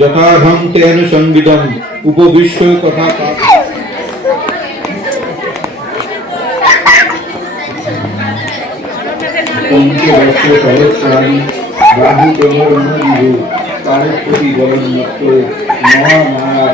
यथाहं तेन संविदम उपविश्य कथा उनके वस्त्र भरत राहु कमर मंजू कालपति बलन मुक्तो महा महा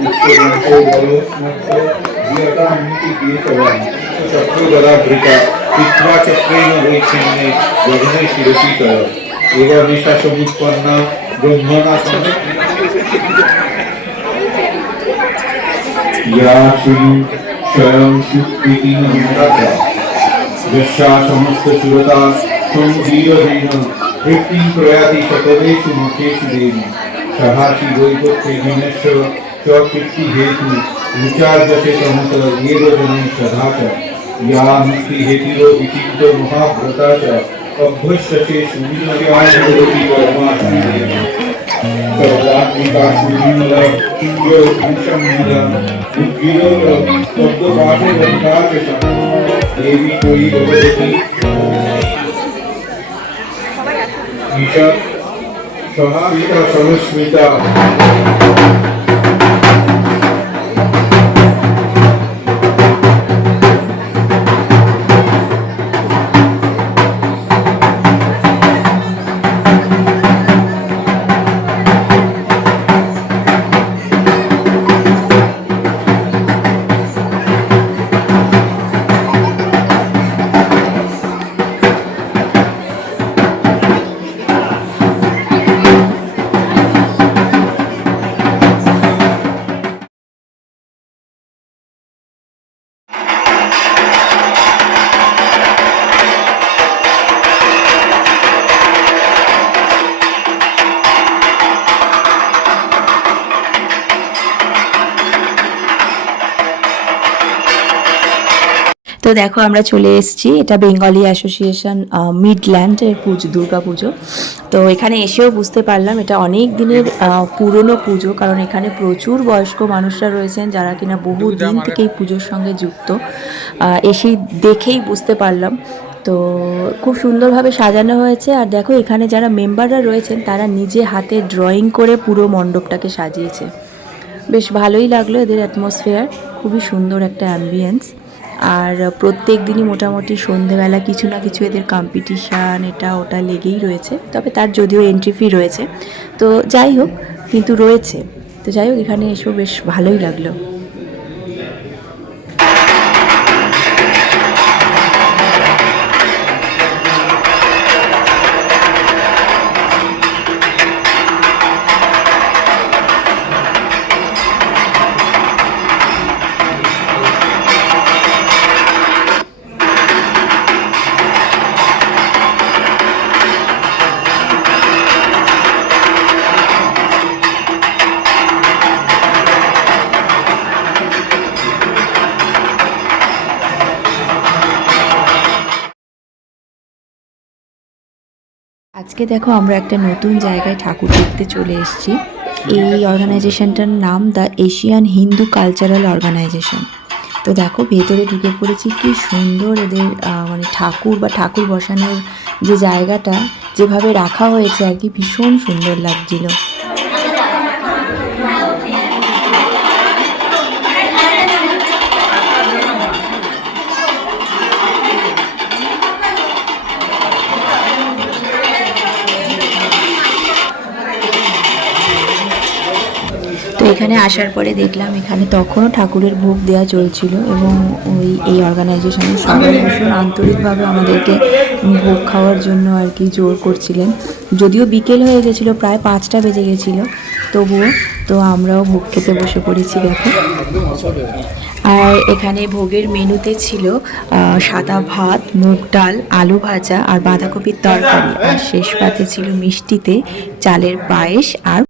उसके मुक्तो बलोस मुक्तो जीवता मुक्ति गीतवान चक्रोदरा भृता पित्वा चक्रेण वैचिन्ने वग्ने शिरसि करो নিশা সবুজ কন্যা ব্রহ্মণা ইয়া শুরু স্বয়ং সুকৃতি যা সমস্ত সুরতা সঙ্গীরহীন ভৃত্তিং প্রয়াতি শতদেশু মুখেশু দেবী সহাসি দৈপত্যে দীনেশ্ব চকৃতি হেতু বিচার্যতে সমত এব জনৈ সদা চ ইয়া মুক্তি হেতিরো বিচিন্ত মহাব্রতা চ push the fish and you know you always do what you want to do. So that we got to you know you function you know you know सब तो बातें बनता के साथ ये भी कोई गलत नहीं ईशा स्वभाविका सर्वस्मिता তো দেখো আমরা চলে এসেছি। এটা বেঙ্গলি অ্যাসোসিয়েশন মিডল্যান্ডের পুজো দুর্গা পুজো। তো এখানে এসেও বুঝতে পারলাম এটা অনেক দিনের পুরনো পুজো কারণ এখানে প্রচুর বয়স্ক মানুষরা রয়েছেন যারা কিনা বহু দিন থেকে এই পুজোর সঙ্গে যুক্ত। এসেই দেখেই বুঝতে পারলাম। তো খুব সুন্দরভাবে সাজানো হয়েছে। আর দেখো এখানে যারা মেম্বাররা রয়েছেন তারা নিজে হাতে ড্রয়িং করে পুরো মণ্ডপটাকে সাজিয়েছে। বেশ ভালোই লাগল এদের অ্যাটমসফিয়ার খুবই সুন্দর একটা অ্যাম্বিয়েন্স আর প্রত্যেক দিনই মোটামুটি সন্ধেবেলা কিছু না কিছু এদের কম্পিটিশান এটা ওটা লেগেই রয়েছে। তবে তার যদিও এন্ট্রি ফি রয়েছে। তো যাই হোক, কিন্তু রয়েছে। তো যাই হোক, এখানে এসব বেশ ভালোই লাগল। আজকে দেখো আমরা একটা নতুন জায়গায় ঠাকুর দেখতে চলে এসেছি। এই অর্গানাইজেশনটার নাম the Asian Hindu cultural organisation তো দেখো, ভেতরে ঢুকে পড়েছি, কি সুন্দর এদের মানে ঠাকুর বা ঠাকুর বসানোর যে জায়গাটা, যেভাবে রাখা হয়েছে আর কি, ভীষণ সুন্দর লাগছিল। তো এখানে আসার পরে দেখলাম এখানে তখনও ঠাকুরের ভোগ দেওয়া চলছিল এবং ওই, এই অর্গানাইজেশনের সবাই ভীষণ আন্তরিকভাবে আমাদেরকে ভোগ খাওয়ার জন্য আর কি জোর করছিলেন। যদিও বিকেল হয়ে গেছিল, প্রায় পাঁচটা বেজে গেছিল, তবুও তো আমরাও ভোগ খেতে বসে পড়েছি দেখো। আর এখানে ভোগের মেনুতে ছিল সাদা ভাত, মুগ ডাল, আলু ভাজা আর বাঁধাকপির তরকারি। আর শেষ পাতে ছিল মিষ্টিতে চালের পায়েস আর